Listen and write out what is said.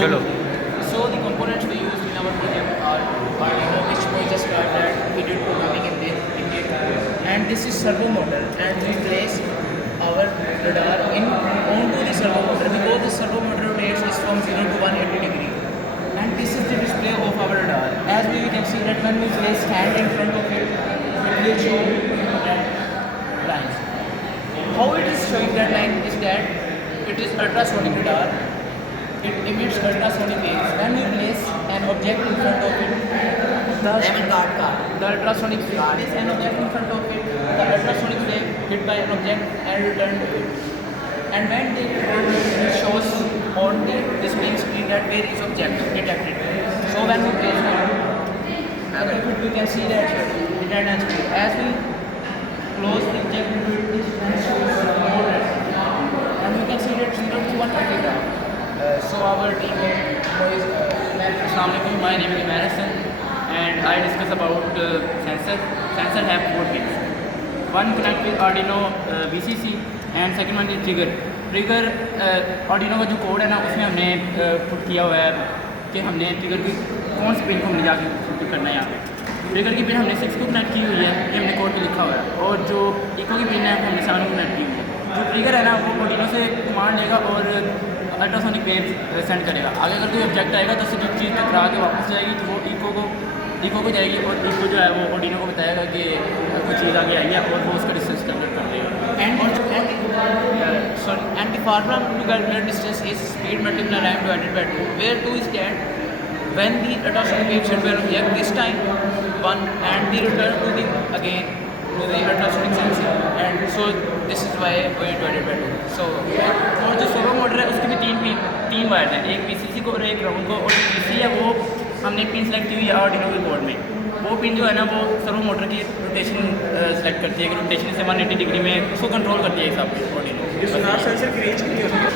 चलो। So the components we used in our project are Arduino, which we just started. We did programming in it, and this is servo motor, and we place our radar onto the servo motor because the servo motor rotates is from 0 to 180 degree. And this is the display of our radar. As we can see that when we place hand in front of it, it will show that lines. How it is showing that line is that it is ultrasonic radar. It emits ultrasonic waves. When we place an object in front of it, the ultrasonic wave place an object in front of it, the ultrasonic wave hit by an object and return to it. And when it shows on the display screen that where is object detected. So when we place it, we can see that it speed. As we close the object into it, this shows more red. And we can see that 0 to 180 grams. So our team is Assalamualaikum, my name is Madison and I discuss about sensor. Sensor have 4 pins. One connect with Arduino VCC and second one is trigger. Trigger Arduino का जो code है ना उसमें हमने put किया हुआ है कि हमने ट्रिगर की कौन सी पिन को हमने जाके पुट करना है यहाँ पे। ट्रिगर की पिन हमने 6 को कनेक्ट की हुई है, ये हमने कोड पे लिखा हुआ है, और जो इको की पिन है हमने 7 को कनेक्ट की हुई है। जो ट्रिगर है ना वो Arduino से कमांड लेगा और अल्ट्रासोनिक वेव सेंड करेगा। आगे अगर कोई ऑब्जेक्ट आएगा तो उससे जो चीज़ टकरा के वापस जाएगी तो वो इको को जाएगी और इको जो है वो Arduino को बताएगा कि कोई चीज़ आगे आई है और वो उसका डिस्टेंस कैलकुलेट कर देगा। And the formula to calculate distance is speed multiplied time divided by 2, where 2 is that when the ultrasonic wave sent by an object this time 1 and the return to the again to the ultrasonic sensor, and so this is why we divided by 2. So और जो servo motor है उसके भी तीन wire हैं, एक VCC को और एक ग्राउंड को, और जो PC है वो हमने पिन सेलेक्ट की हुई है Arduino के बोर्ड में। वो पिन जो है ना वो सर्वो मोटर की रोटेशन सेलेक्ट करती है कि रोटेशन से 180 डिग्री में उसको कंट्रोल करती है हिसाब से Arduino। सेंसर की रेंज कितनी होती है?